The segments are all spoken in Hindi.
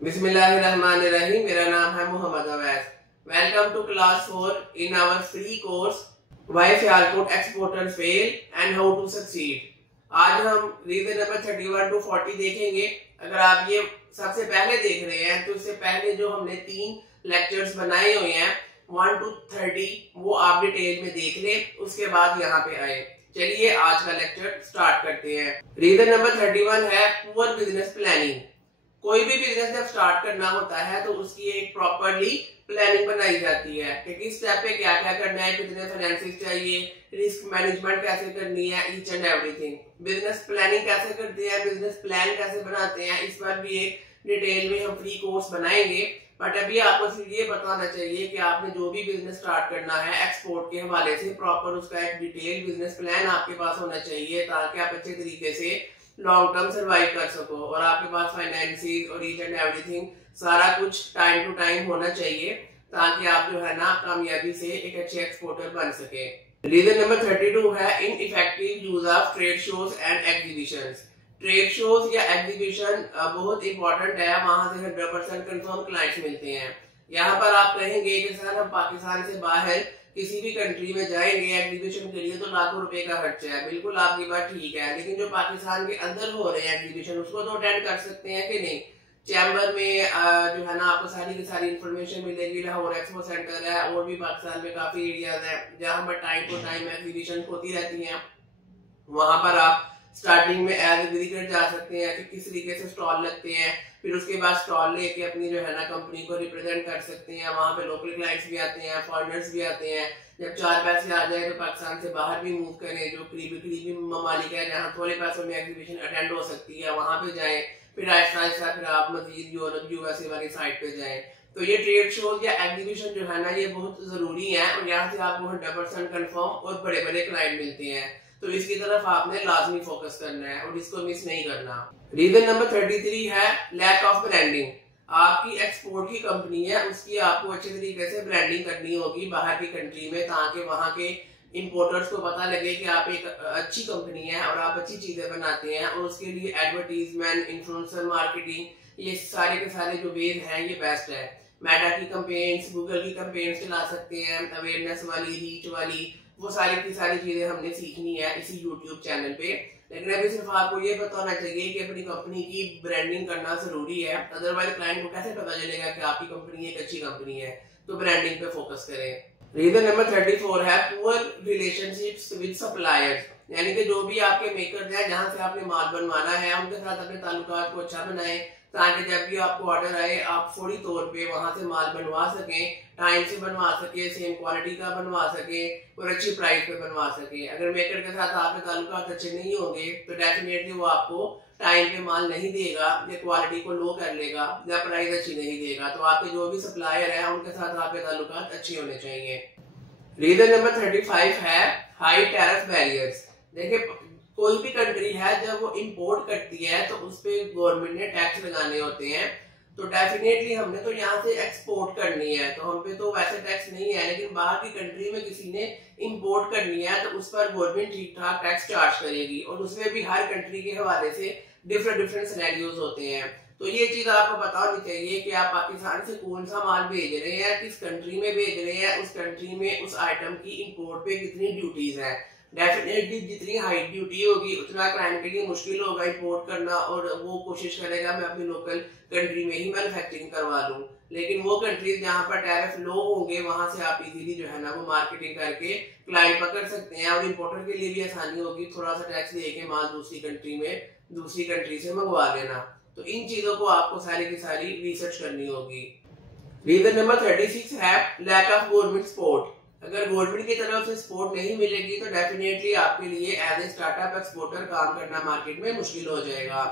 बिस्मिल्लाहिर्रहमानिर्रहीम। मेरा नाम है Mohammad Awais. Welcome to class 4 in our free course why Sialkot exporters fail and how to succeed. आज हम रीजन नंबर 31 टू 40 देखेंगे। अगर आप ये सबसे पहले देख रहे हैं तो इससे पहले जो हमने 3 लेक्चर्स बनाए हुए हैं 1 to 30 वो आप डिटेल में देख लें, उसके बाद यहाँ पे आए। चलिए आज का लेक्चर स्टार्ट करते हैं। रीजन नंबर 31 है पुअर बिजनेस प्लानिंग। कोई भी बिजनेस जब स्टार्ट करना होता है तो उसकी एक प्रॉपरली प्लानिंग बनाई जाती है कि किस स्टेप पे क्या क्या करना है, कितने फाइनेंसिस चाहिए, रिस्क मैनेजमेंट कैसे करनी है, each and everything. Business planning कैसे करते हैं, बिजनेस प्लान कैसे बनाते हैं, इस पर भी एक डिटेल में हम फ्री कोर्स बनाएंगे। बट अभी आपको सिर्फ ये बताना चाहिए कि आपने जो भी बिजनेस स्टार्ट करना है एक्सपोर्ट के हवाले से प्रॉपर उसका एक डिटेल बिजनेस प्लान आपके पास होना चाहिए, ताकि आप अच्छे तरीके से लॉन्ग टर्म सर्वाइव कर सको और आपके पास फाइनेंसिस और ईच एंड एवरीथिंग सारा कुछ टाइम टू टाइम होना चाहिए, ताकि आप जो है ना कामयाबी से एक अच्छे एक्सपोर्टर बन सके। रीजन नंबर 32 है ineffective use of trade shows and exhibitions. Trade shows या एग्जीबिशन बहुत इंपॉर्टेंट है, वहां से 100% कंफर्म क्लाइंट्स मिलते हैं। यहाँ पर आप कहेंगे कि सर हम पाकिस्तान से बाहर किसी भी कंट्री में जाएंगे एग्जीबिशन के लिए तो लाखों रुपए का खर्चा है। बिल्कुल आपकी बात ठीक है, लेकिन जो पाकिस्तान के अंदर हो रहे हैं एग्जीबिशन उसको तो अटेंड कर सकते हैं कि नहीं। चैम्बर में जो है ना आपको सारी की सारी इन्फॉर्मेशन मिलेगी। लाहौर एक्सपो सेंटर है और भी पाकिस्तान में काफी एरियाज है जहां पर टाइम टू टाइम एग्जीबिशन होती रहती है। वहां पर आप स्टार्टिंग में एज विजिटर जा सकते हैं कि किस तरीके से स्टॉल लगते हैं, फिर उसके बाद स्टॉल लेके अपनी जो है ना कंपनी को रिप्रेजेंट कर सकते हैं। वहां पे लोकल क्लाइंट्स भी आते हैं, फॉरेनर्स भी आते हैं। जब 4 पैसे आ जाए तो पाकिस्तान से बाहर भी मूव करें, जो करीबी ममालिक है जहाँ थोड़े पैसों में एग्जीबिशन अटेंड हो सकती है वहां पे जाएं। फिर आहिस्ता आहिस्ता फिर आप मजीद यूरोप यूएसए वाली साइड पे जाएं। तो ये ट्रेड शोज या एग्जीबिशन जो है ना ये बहुत जरूरी है और यहाँ से आपको 100% कंफर्म और बड़े बड़े क्लाइंट मिलते हैं। तो इसकी तरफ आपने लाजमी फोकस करना है और इसको मिस नहीं करना। रीजन नंबर 33 है लैक ऑफ ब्रांडिंग। आपकी एक्सपोर्ट की कंपनी है, उसकी आपको अच्छे तरीके से ब्रांडिंग करनी होगी बाहर की कंट्री में, ताकि वहां के इंपोर्टर्स को पता लगे कि आप एक अच्छी कंपनी है और आप अच्छी चीजें बनाते हैं। और उसके लिए एडवर्टीजमेंट, इन्फ्लुएंसर मार्केटिंग, ये सारे के सारे जो वेज हैं ये बेस्ट है। मेटा की कंपेन्स, गूगल की कंपेन्स चला सकते हैं, अवेयरनेस वाली, रीच वाली, वो सारी की सारी चीजें हमने सीखनी है इसी यूट्यूब चैनल पे। लेकिन अभी सिर्फ आपको ये बताना चाहिए कि अपनी कंपनी की ब्रांडिंग करना जरूरी है, अदरवाइज क्लाइंट को कैसे पता चलेगा कि आपकी कंपनी एक अच्छी कंपनी है। तो ब्रांडिंग पे फोकस करें। रीजन नंबर 34 है पुअर रिलेशनशिप्स विद सप्लायर्स। यानी कि जो भी आपके मेकर्स हैं जहां से आपने माल बनवाना है उनके साथ अपने ताल्लुकात को अच्छा बनाएं, ताकि जब भी आपको ऑर्डर आए आप फौरी तौर पे वहां से माल बनवा सकें, टाइम से बनवा सके, सेम क्वालिटी का बनवा सके और अच्छी प्राइस पे बनवा सके। अगर मेकर के साथ आपके ताल्लुकात अच्छे नहीं होंगे तो डेफिनेटली वो आपको टाइम पे माल नहीं देगा, या क्वालिटी को लो कर लेगा, या प्राइस अच्छी नहीं देगा। तो आपके जो भी सप्लायर है उनके साथ आपके ताल्लुकात अच्छे होने चाहिए। रीजन नंबर 35 है हाई टैरिफ बैरियर्स। देखिए कोई भी कंट्री है जब वो इंपोर्ट करती है तो उस पे गवर्नमेंट ने टैक्स लगाने होते हैं। तो डेफिनेटली हमने तो यहाँ से एक्सपोर्ट करनी है तो हम पे तो वैसे टैक्स नहीं है, लेकिन बाहर की कंट्री में किसी ने इंपोर्ट करनी है तो उस पर गवर्नमेंट ठीक ठाक टैक्स चार्ज करेगी। और उसमें भी हर कंट्री के हवाले से डिफरेंट सिनेरियोज होते हैं। तो ये चीज आपको पता होनी चाहिए कि आप पाकिस्तान से कौन सा माल भेज रहे हैं, किस कंट्री में भेज रहे हैं, उस कंट्री में उस आइटम की इंपोर्ट पे कितनी ड्यूटीज है। डेफिनेटली जितनी हाई ड्यूटी होगी उतना क्लाइंट के लिए मुश्किल होगा इंपोर्ट करना, और वो कोशिश करेगा मैं अपनी लोकल कंट्री में ही मैन्युफैक्चरिंग करवा लूं। लेकिन वो कंट्रीज जहां पर टैरिफ लो होंगे वहां से आप इजीली जो है ना वो मार्केटिंग करके क्लाइंट पकड़ सकते हैं, और इंपोर्टर के लिए भी आसानी होगी थोड़ा सा टैक्स देके माल दूसरी कंट्री से मंगवा लेना। तो इन चीजों को आपको सारी की सारी रिसर्च करनी होगी। रीजन नंबर 36 है लैक ऑफ गवर्नमेंट सपोर्ट। अगर गवर्नमेंट की तरफ से सपोर्ट नहीं मिलेगी तो डेफिनेटली आपके लिए एज ए स्टार्टअप एक्सपोर्टर काम करना मार्केट में मुश्किल हो जाएगा।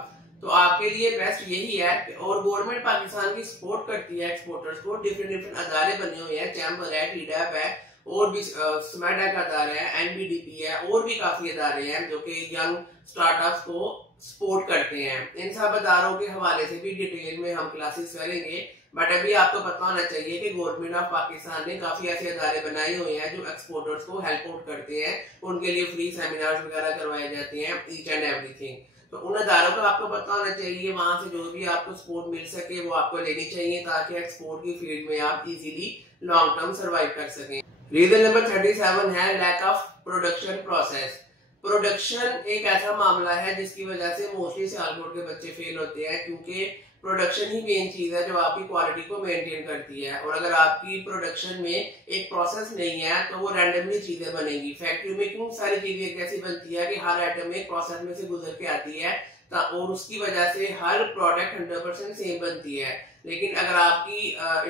तो आपके लिए बेस्ट यही है कि, और गवर्नमेंट पाकिस्तान की सपोर्ट करती है एक्सपोर्टर्स को। डिफरेंट अदारे बने हुए हैं, चैम्बर है, टीडैप है, और भी स्मैडा का अदारा है, एनबीडीपी है, और भी काफी अदारे हैं जो कि यंग स्टार्टअप्स को सपोर्ट करते हैं। इन सब अदारों के हवाले से भी डिटेल में हम क्लासेस करेंगे। बट अभी आपको पता होना चाहिए कि गवर्नमेंट ऑफ पाकिस्तान ने काफी ऐसे अदारे बनाए हुए हैं जो एक्सपोर्टर्स को हेल्प आउट करते हैं, उनके लिए फ्री सेमिनार्स वगैरह करवाए जाते हैं, ईच एंड एवरीथिंग। तो उन अदारों का आपको पता होना चाहिए, वहां से जो भी आपको सपोर्ट मिल सके वो आपको लेनी चाहिए ताकि एक्सपोर्ट की फील्ड में आप इजीली लॉन्ग टर्म सर्वाइव कर सकें। रीजन नंबर 37 है lack of production process. Production एक ऐसा मामला है जिसकी वजह से मोस्टली सियालकोट के बच्चे फेल होते हैं, क्योंकि प्रोडक्शन ही मेन चीज है जो आपकी क्वालिटी को मेंटेन करती है। और अगर आपकी प्रोडक्शन में एक प्रोसेस नहीं है तो वो रैंडमली चीजें बनेगी। फैक्ट्री में क्यों सारी चीजें कैसी बनती है कि हर आइटम एक प्रोसेस में से गुजर के आती है और उसकी वजह से हर प्रोडक्ट 100% सेम बनती है। लेकिन अगर आपकी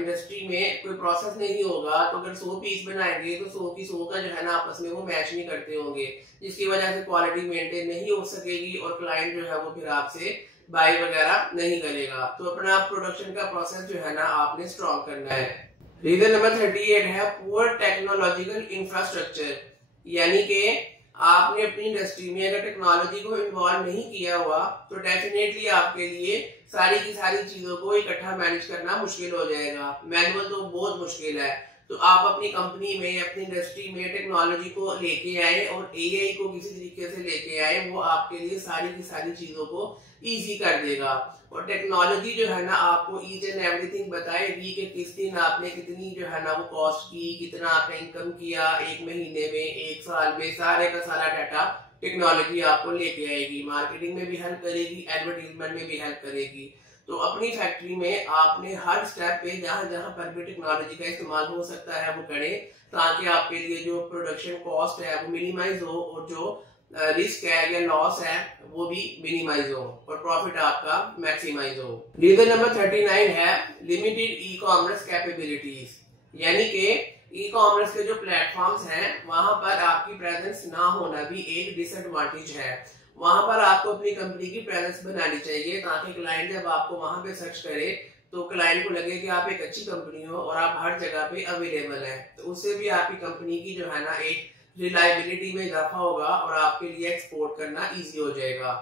इंडस्ट्री में कोई प्रोसेस नहीं होगा तो अगर 100 पीस बनाएंगे तो 100 की 100 का जो है ना आपस में वो मैच नहीं करते होंगे, जिसकी वजह से क्वालिटी मेंटेन नहीं हो सकेगी और क्लाइंट जो है वो फिर आपसे बाई वगैरह नहीं करेगा। तो अपना प्रोडक्शन का प्रोसेस जो है ना आपने स्ट्रॉन्ग करना है। रीजन नंबर 38 है पुअर टेक्नोलॉजिकल इंफ्रास्ट्रक्चर, यानी कि आपने अपनी इंडस्ट्री में अगर टेक्नोलॉजी को इन्वॉल्व नहीं किया हुआ तो डेफिनेटली आपके लिए सारी की सारी चीजों को इकट्ठा मैनेज करना मुश्किल हो जाएगा। मैनुअल तो बहुत मुश्किल है। तो आप अपनी कंपनी में अपनी इंडस्ट्री में टेक्नोलॉजी को लेके आए और एआई को किसी तरीके से लेके आए, वो आपके लिए सारी की सारी चीजों को इजी कर देगा। और टेक्नोलॉजी जो है ना आपको ईच एंड एवरीथिंग बताएगी कि किस दिन आपने कितनी जो है ना वो कॉस्ट की, कितना आपने इनकम किया एक महीने में, एक साल में, सारे का सारा डाटा टेक्नोलॉजी आपको लेके आएगी। मार्केटिंग में भी हेल्प करेगी, एडवर्टीजमेंट में भी हेल्प करेगी। तो अपनी फैक्ट्री में आपने हर स्टेप पे जहां जहां पर भी टेक्नोलॉजी का इस्तेमाल हो सकता है वो करें, ताकि आपके लिए जो प्रोडक्शन कॉस्ट है वो मिनिमाइज हो और जो रिस्क है या लॉस है वो भी मिनिमाइज हो और प्रॉफिट आपका मैक्सिमाइज हो। रीजन नंबर 39 है लिमिटेड ई कॉमर्स कैपेबिलिटीज, यानी कि ई कॉमर्स के जो प्लेटफॉर्म्स हैं वहां पर आपकी प्रेजेंस ना होना भी एक डिसएडवांटेज है। वहां पर आपको अपनी कंपनी की प्रेजेंस बनानी चाहिए ताकि क्लाइंट जब आपको वहां पे सर्च करे तो क्लाइंट को लगे कि आप एक अच्छी कंपनी हो और आप हर जगह पे अवेलेबल हैं। तो उससे भी आपकी कंपनी की जो है ना एक रिलायबिलिटी में इजाफा होगा और आपके लिए एक्सपोर्ट करना इजी हो जाएगा।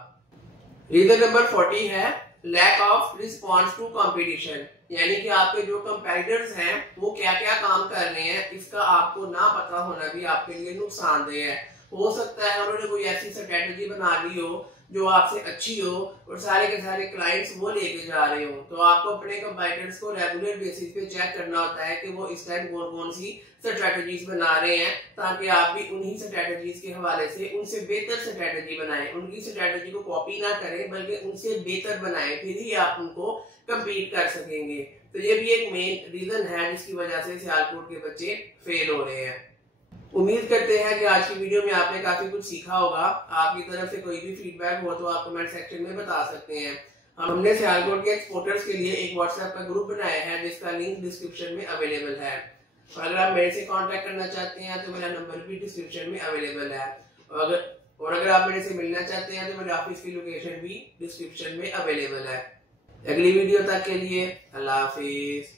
रीजन नंबर 40 है lack of response to competition, यानी कि आपके जो कंपेटिटर्स हैं वो क्या क्या काम कर रहे हैं इसका आपको ना पता होना भी आपके लिए नुकसानदेह है। हो सकता है उन्होंने कोई ऐसी स्ट्रेटेजी बना ली हो जो आपसे अच्छी हो और सारे के सारे क्लाइंट्स वो लेके जा रहे हो। तो आपको अपने कंपेटिटर्स को रेगुलर बेसिस पे चेक करना होता है कि वो इस टाइम कौन कौन सी स्ट्रेटेजीज बना रहे हैं, ताकि आप भी उन्हीं स्ट्रेटेजीज के हवाले से उनसे बेहतर स्ट्रेटेजी बनाएं। उनकी स्ट्रेटेजी को कॉपी ना करें बल्कि उनसे बेहतर बनाएं, फिर ही आप उनको कम्पीट कर सकेंगे। तो ये भी एक मेन रीजन है जिसकी वजह से सियालकोट के बच्चे फेल हो रहे हैं। उम्मीद करते हैं कि आज की वीडियो में आपने काफी कुछ सीखा होगा। आपकी तरफ से कोई भी फीडबैक हो तो आप कमेंट सेक्शन में बता सकते हैं। हमने सियालकोट के एक्सपोर्टर्स के लिए एक व्हाट्सएप का ग्रुप बनाया है जिसका लिंक डिस्क्रिप्शन में अवेलेबल है। और अगर आप मेरे से कांटेक्ट करना चाहते हैं तो मेरा नंबर भी डिस्क्रिप्शन में अवेलेबल है। और अगर आप मेरे से मिलना चाहते हैं तो मेरे ऑफिस की लोकेशन भी डिस्क्रिप्शन में अवेलेबल है। अगली वीडियो तक के लिए अल्लाह हाफिज।